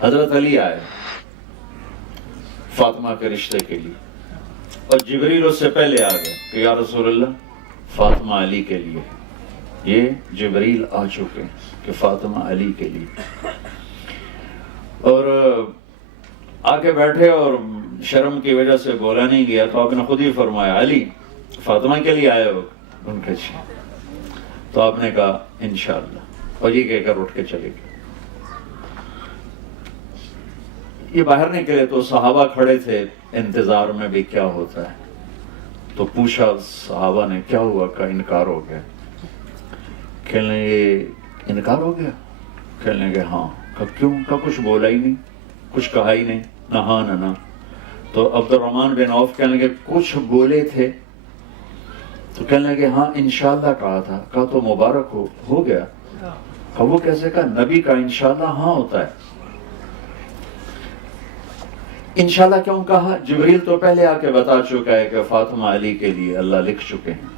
حضرت علی آئے فاطمہ کے رشتے کے لیے، اور جبریل اس سے پہلے آ گئے کہ یا رسول اللہ فاطمہ علی کے لیے، یہ جبریل آ چکے کہ فاطمہ علی کے لیے، اور آ کے بیٹھے اور شرم کی وجہ سے بولا نہیں گیا، تو آپ نے خود ہی فرمایا علی فاطمہ کے لیے آئے ہو؟ ان کے جی۔ تو آپ نے کہا انشاءاللہ، اور یہ کہہ کر اٹھ کے چلے گئے۔ یہ باہر نکلے تو صحابہ کھڑے تھے انتظار میں بھی کیا ہوتا ہے، تو پوچھا صحابہ نے کیا ہوا؟ کا انکار ہو گیا۔ کہنے لگے انکار ہو گیا؟ کہنے لگے ہاں۔ کہا کیوں؟ کا کچھ بولا ہی نہیں، کچھ کہا ہی نہیں، نہ ہاں نہ نہ۔ تو عبد الرحمن بن عوف کہنے لگے کچھ بولے تھے؟ تو کہنے لگے ہاں انشاءاللہ کہا تھا۔ کہا تو مبارک ہو گیا۔ کہا وہ کیسے؟ کہا نبی کا انشاءاللہ ہاں ہوتا ہے۔ انشاءاللہ کیوں کہا؟ جبریل تو پہلے آ کے بتا چکا ہے کہ فاطمہ علی کے لیے اللہ لکھ چکے ہیں۔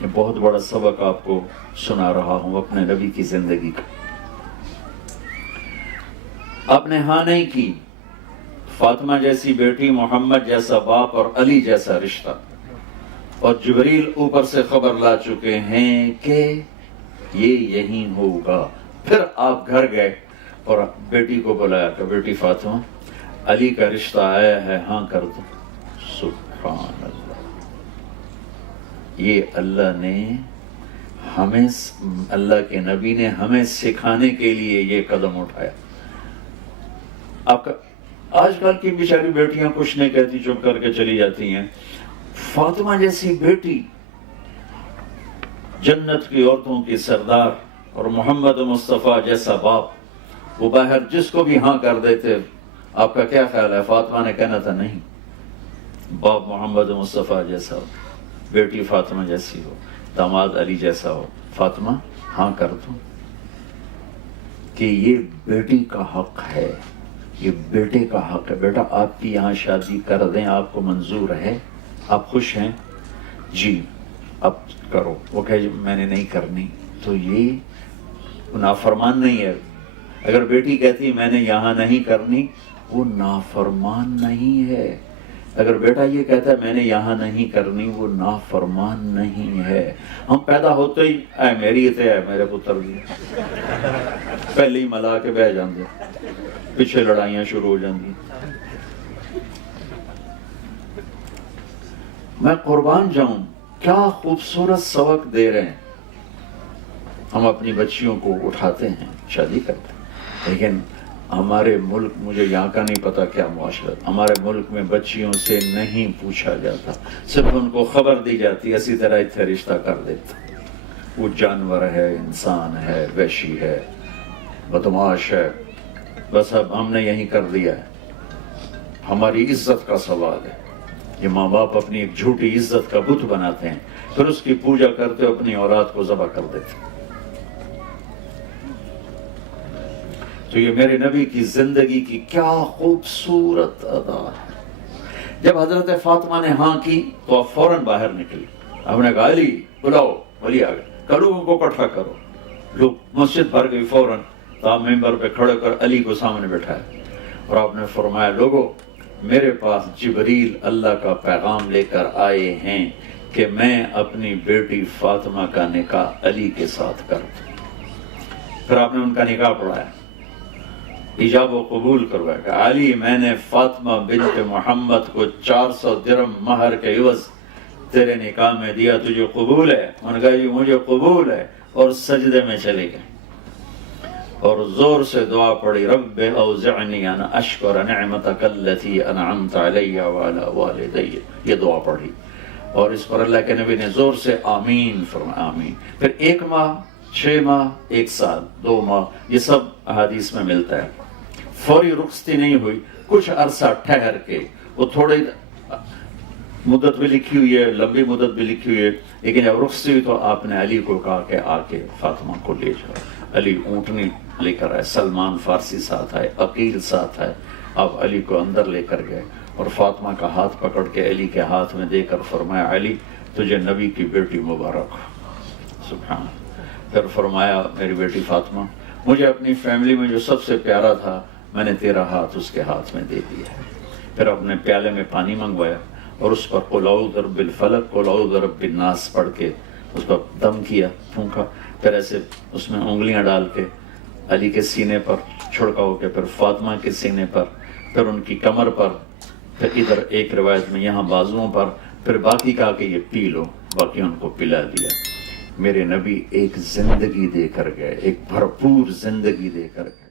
یہ بہت بڑا سبق آپ کو سنا رہا ہوں اپنے نبی کی زندگی کا۔ آپ نے ہاں نہیں کی، فاطمہ جیسی بیٹی، محمد جیسا باپ اور علی جیسا رشتہ، اور جبریل اوپر سے خبر لا چکے ہیں کہ یہ یہی ہوگا۔ پھر آپ گھر گئے اور بیٹی کو بلایا کہ بیٹی فاطمہ علی کا رشتہ آیا ہے، ہاں کر دو۔ سبحان اللہ، یہ اللہ نے ہمیں، اللہ کے نبی نے ہمیں سکھانے کے لیے یہ قدم اٹھایا۔ آپ کا آج کل کی بیچاری بیٹیاں کچھ نہیں کہتی، چپ کر کے چلی جاتی ہیں۔ فاطمہ جیسی بیٹی، جنت کی عورتوں کی سردار، اور محمد مصطفیٰ جیسا باپ، وہ باہر جس کو بھی ہاں کر دیتے۔ آپ کا کیا خیال ہے؟ فاطمہ نے کہنا تھا نہیں، باپ محمد مصطفیٰ جیسا ہو، بیٹی فاطمہ جیسی ہو، داماد علی جیسا ہو، فاطمہ ہاں کر دو، کہ یہ بیٹی کا حق ہے، یہ بیٹے کا حق ہے۔ بیٹا آپ کی یہاں شادی کر دیں، آپ کو منظور ہے؟ آپ خوش ہیں؟ جی اب کرو۔ وہ کہے میں نے نہیں کرنی، تو یہ نافرمان نہیں ہے۔ اگر بیٹی کہتی میں نے یہاں نہیں کرنی، وہ نافرمان نہیں ہے۔ اگر بیٹا یہ کہتا ہے میں نے یہاں نہیں کرنی، وہ نافرمان نہیں ہے۔ ہم پیدا ہوتے ہی اے میری تے ہے میرے پتر دی، پہلے ہی ملا کے بہ جاندے، پیچھے لڑائیاں شروع ہو جاندی۔ میں قربان جاؤں، کیا خوبصورت سبق دے رہے ہیں۔ ہم اپنی بچیوں کو اٹھاتے ہیں، شادی کرتے ہیں، لیکن ہمارے ملک، مجھے یہاں کا نہیں پتا کیا معاشرت، ہمارے ملک میں بچیوں سے نہیں پوچھا جاتا، صرف ان کو خبر دی جاتی ہے، اسی طرح اتنے رشتہ کر دیتے۔ وہ جانور ہے، انسان ہے، وحشی ہے، بدماش ہے، بس اب ہم نے یہی کر دیا ہے۔ ہماری عزت کا سوال ہے۔ یہ ماں باپ اپنی ایک جھوٹی عزت کا بت بناتے ہیں، پھر اس کی پوجا کرتے، اپنی اولاد کو ذبح کر دیتے۔ تو یہ میرے نبی کی زندگی کی کیا خوبصورت ادا ہے۔ جب حضرت فاطمہ نے ہاں کی تو آپ فوراً باہر نکلی۔ ہم نے کہا علی بلاؤ، علی آ گئے، لوگوں کو اکٹھا کرو۔ لوگ مسجد بھر گئی فوراً، تو آپ ممبر پہ کھڑے کر علی کو سامنے بٹھایا، اور آپ نے فرمایا لوگوں میرے پاس جبریل اللہ کا پیغام لے کر آئے ہیں کہ میں اپنی بیٹی فاطمہ کا نکاح علی کے ساتھ کروں۔ پھر آپ نے ان کا نکاح پڑھایا، ایجاب و قبول کروایا کہ علی میں نے فاطمہ بنت محمد کو 400 درہم مہر کے عوض تیرے نکاح میں دیا، تجھے قبول ہے؟ انہوں نے کہا جی مجھے قبول ہے، اور سجدے میں چلے گئے اور زور سے دعا پڑھی، رب اوزعنی ان اشکر نعمتک التی انعمت علی وعلی والدی، یہ دعا پڑھی، اور اس پر اللہ کے نبی نے زور سے آمین فرمایا، آمین۔ پھر 1 ماہ، 6 ماہ، 1 سال، 2 ماہ، یہ سب احادیث میں ملتا ہے۔ فوری رخصتی نہیں ہوئی، کچھ عرصہ ٹھہر کے، وہ تھوڑی مدت بھی لکھی ہوئی ہے، لمبی مدت بھی لکھی ہوئی ہے، لیکن جب رخصتی ہوئی تو آپ نے علی کو کہا کہ آ کے فاطمہ کو لے جاؤ۔ علی اونٹنی لے کر آئے، سلمان فارسی ساتھ آئے، عقیل ساتھ آئے، آپ علی کو اندر لے کر گئے اور فاطمہ کا ہاتھ پکڑ کے علی کے ہاتھ میں دے کر فرمایا علی تجھے نبی کی بیٹی مبارک ہو۔ سبحان۔ پھر فرمایا میری بیٹی فاطمہ، مجھے اپنی فیملی میں جو سب سے پیارا تھا میں نے تیرا ہاتھ اس کے ہاتھ میں دے دیا ہے۔ پھر اپنے پیالے میں پانی منگوایا اور اس پر قل اعوذ برب الفلق قل اعوذ برب الناس پڑھ کے اس پر دم کیا، پھونکا، پھر ایسے اس میں انگلیاں ڈال کے علی کے سینے پر چھڑکاؤ کے، پھر فاطمہ کے سینے پر، پھر ان کی کمر پر، پھر ادھر ایک روایت میں یہاں بازوؤں پر، پھر باقی کہا کہ یہ پی لو، باقی ان کو پلا دیا۔ میرے نبی ایک زندگی دے کر گئے، ایک بھرپور زندگی دے کر گئے۔